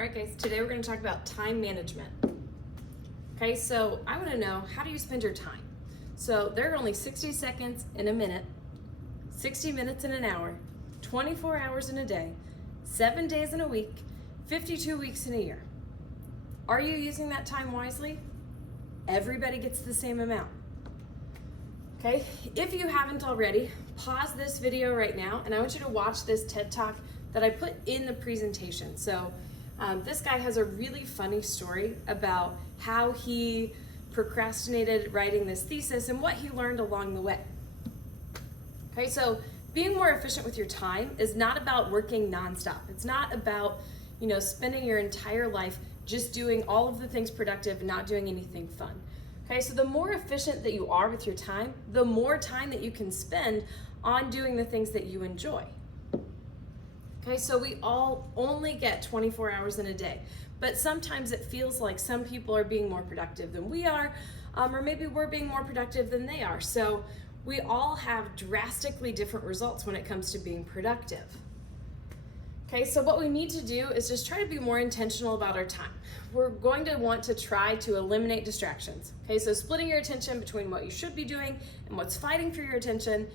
All right, guys, today we're going to talk about time management. Okay, so I want to know, how do you spend your time? So there are only 60 seconds in a minute, 60 minutes in an hour, 24 hours in a day, 7 days in a week, 52 weeks in a year. Are you using that time wisely? Everybody gets the same amount. Okay, if you haven't already, pause this video right now and I want you to watch this TED Talk that I put in the presentation. So this guy has a really funny story about how he procrastinated writing this thesis and what he learned along the way. Okay, so being more efficient with your time is not about working nonstop. It's not about, spending your entire life just doing all of the things productive and not doing anything fun. Okay, so the more efficient that you are with your time, the more time that you can spend on doing the things that you enjoy. Okay, so we all only get 24 hours in a day, but sometimes it feels like some people are being more productive than we are, or maybe we're being more productive than they are. So we all have drastically different results when it comes to being productive. Okay, so what we need to do is just try to be more intentional about our time. We're going to want to try to eliminate distractions. Okay, so splitting your attention between what you should be doing and what's fighting for your attention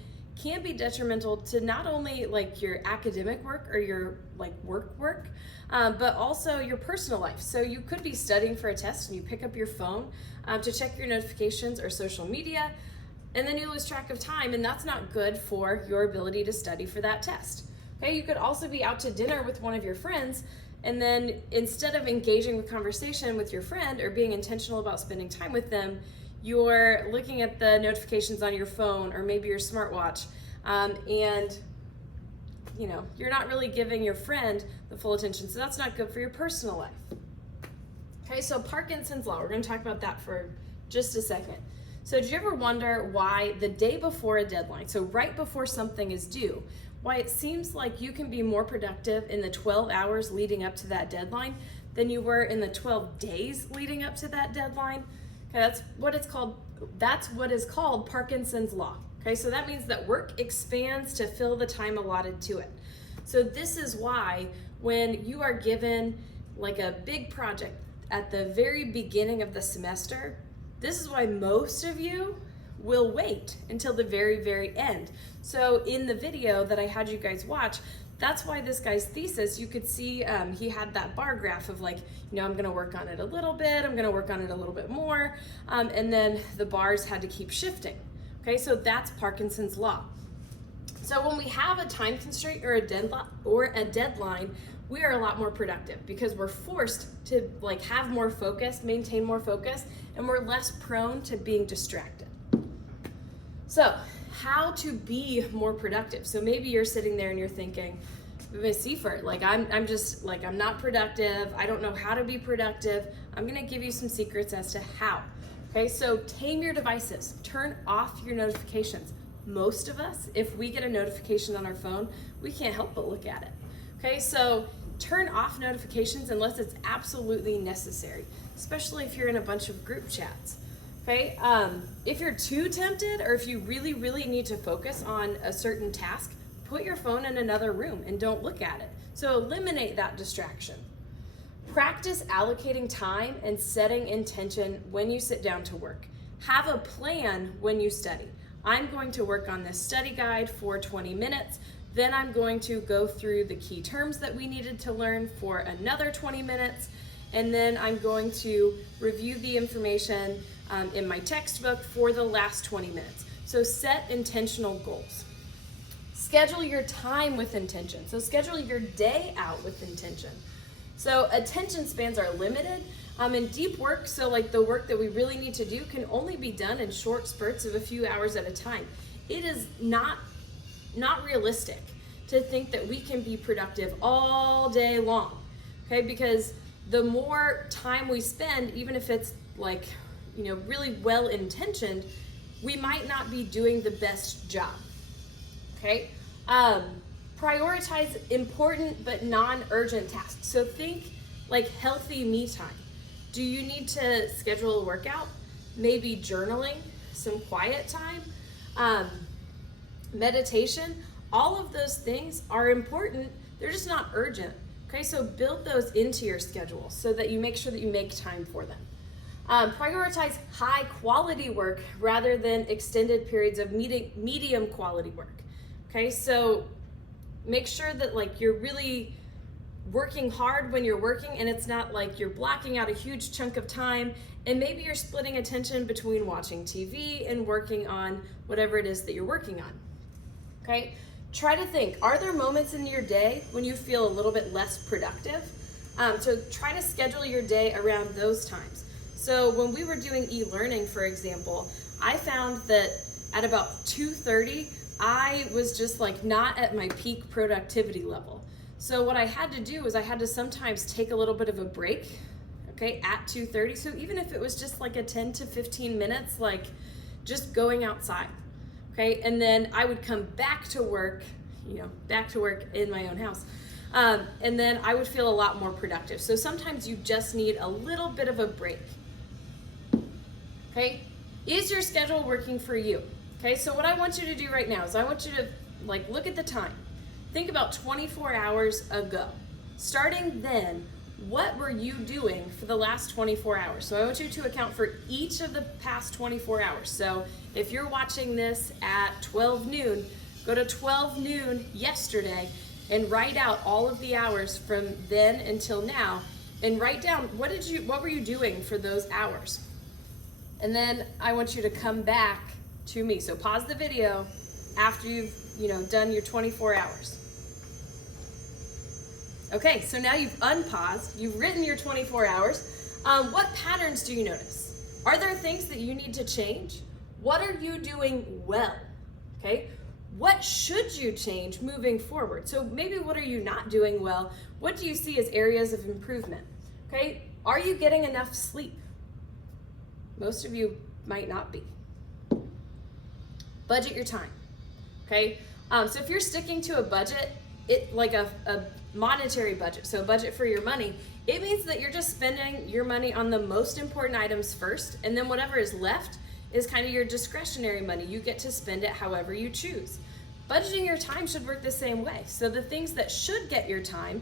can be detrimental to not only like your academic work or your work, but also your personal life. So you could be studying for a test and you pick up your phone to check your notifications or social media, and then you lose track of time, and that's not good for your ability to study for that test. Okay, you could also be out to dinner with one of your friends, and then instead of engaging with conversation with your friend or being intentional about spending time with them, you're looking at the notifications on your phone or maybe your smartwatch, and you're not really giving your friend the full attention, so that's not good for your personal life. Okay, so Parkinsons Law, we're going to talk about that for just a second. So did you ever wonder why the day before a deadline, so right before something is due, why it seems like you can be more productive in the 12 hours leading up to that deadline than you were in the 12 days leading up to that deadline? Okay, that's what is called Parkinson's Law. Okay, so that means that work expands to fill the time allotted to it. So this is why when you are given like a big project at the very beginning of the semester, this is why most of you will wait until the very, very end. So in the video that I had you guys watch, that's why this guy's thesis, you could see he had that bar graph of I'm gonna work on it a little bit, I'm gonna work on it a little bit more, and then the bars had to keep shifting. Okay, so that's Parkinson's Law. So when we have a time constraint or a deadline, we are a lot more productive because we're forced to have more focus, maintain more focus, and we're less prone to being distracted. So how to be more productive? So maybe you're sitting there and you're thinking, Miss Seifert, I'm not productive. I don't know how to be productive. I'm gonna give you some secrets as to how. Okay, so tame your devices. Turn off your notifications. Most of us, if we get a notification on our phone, we can't help but look at it. Okay, so turn off notifications unless it's absolutely necessary, especially if you're in a bunch of group chats. Okay, if you're too tempted or if you really, really need to focus on a certain task, put your phone in another room and don't look at it. So eliminate that distraction. Practice allocating time and setting intention when you sit down to work. Have a plan when you study. I'm going to work on this study guide for 20 minutes. Then I'm going to go through the key terms that we needed to learn for another 20 minutes. And then I'm going to review the information in my textbook for the last 20 minutes. So set intentional goals. Schedule your time with intention. So schedule your day out with intention. So attention spans are limited, and deep work, so the work that we really need to do, can only be done in short spurts of a few hours at a time. It is not realistic to think that we can be productive all day long, okay? Because the more time we spend, even if it's really well intentioned, we might not be doing the best job, okay? Prioritize important but non-urgent tasks. So think healthy me time. Do you need to schedule a workout? Maybe journaling, some quiet time, meditation. All of those things are important. They're just not urgent. Okay, so build those into your schedule so that you make sure that you make time for them. Prioritize high quality work rather than extended periods of medium quality work. Okay, so make sure that like you're really working hard when you're working, and it's not like you're blocking out a huge chunk of time, and maybe you're splitting attention between watching TV and working on whatever it is that you're working on. Okay, try to think, are there moments in your day when you feel a little bit less productive? So try to schedule your day around those times. So when we were doing e-learning, for example, I found that at about 2:30, I was just like not at my peak productivity level. So what I had to do was I had to sometimes take a little bit of a break, okay, at 2:30. So even if it was just like a 10 to 15 minutes, like just going outside, okay, and then I would come back to work, back to work in my own house. And then I would feel a lot more productive. So sometimes you just need a little bit of a break. Okay, is your schedule working for you? Okay, so what I want you to do right now is I want you to like look at the time. Think about 24 hours ago. Starting then, what were you doing for the last 24 hours? So I want you to account for each of the past 24 hours. So if you're watching this at 12 noon, go to 12 noon yesterday and write out all of the hours from then until now, and write down what were you doing for those hours. And then I want you to come back to me. So pause the video after you've done your 24 hours. Okay, so now you've unpaused, you've written your 24 hours. What patterns do you notice? Are there things that you need to change? What are you doing well? Okay, what should you change moving forward? So maybe what are you not doing well? What do you see as areas of improvement? Okay, are you getting enough sleep? Most of you might not be. Budget your time, okay? So if you're sticking to a budget, like a monetary budget, so a budget for your money, it means that you're just spending your money on the most important items first, and then whatever is left is kind of your discretionary money. You get to spend it however you choose. Budgeting your time should work the same way. So the things that should get your time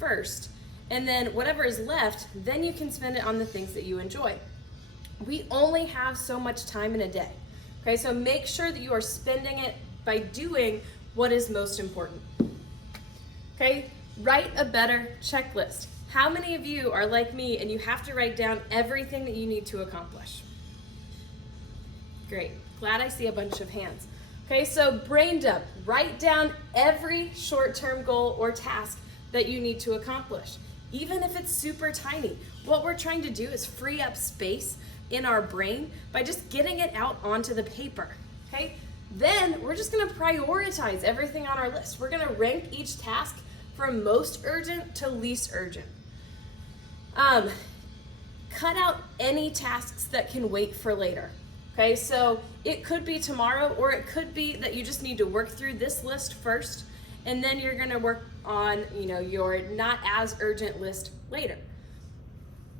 first, and then whatever is left, then you can spend it on the things that you enjoy. We only have so much time in a day. Okay, so make sure that you are spending it by doing what is most important. Okay, write a better checklist. How many of you are like me and you have to write down everything that you need to accomplish? Great, glad I see a bunch of hands. Okay, so brain dump, write down every short-term goal or task that you need to accomplish, even if it's super tiny. What we're trying to do is free up space in our brain by just getting it out onto the paper, okay? Then we're just gonna prioritize everything on our list. We're gonna rank each task from most urgent to least urgent. Cut out any tasks that can wait for later, okay? So it could be tomorrow, or it could be that you just need to work through this list first, and then you're gonna work on your not as urgent list later.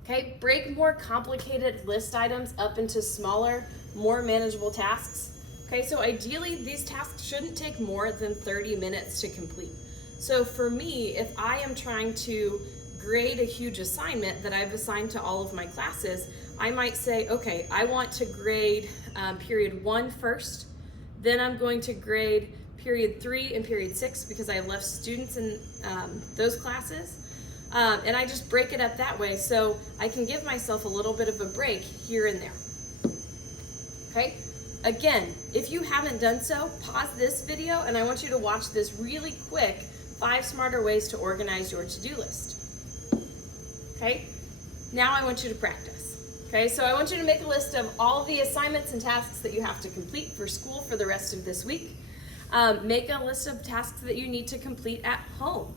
Okay, break more complicated list items up into smaller, more manageable tasks. Okay, so ideally these tasks shouldn't take more than 30 minutes to complete. So for me, if I am trying to grade a huge assignment that I've assigned to all of my classes, I might say, okay, I want to grade period 1 first, then I'm going to grade period 3 and period 6 because I left students in those classes. And I just break it up that way so I can give myself a little bit of a break here and there. Okay? Again, if you haven't done so, pause this video and I want you to watch this really quick 5 smarter ways to organize your to-do list. Okay? Now I want you to practice. Okay, so I want you to make a list of all the assignments and tasks that you have to complete for school for the rest of this week. Make a list of tasks that you need to complete at home.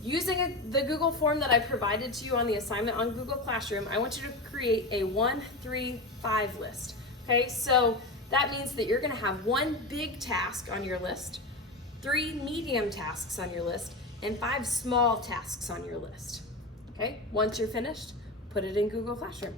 Using the Google form that I provided to you on the assignment on Google Classroom, I want you to create a 1, 3, 5 list. Okay, so that means that you're gonna have 1 big task on your list, 3 medium tasks on your list, and 5 small tasks on your list. Okay, once you're finished, put it in Google Classroom.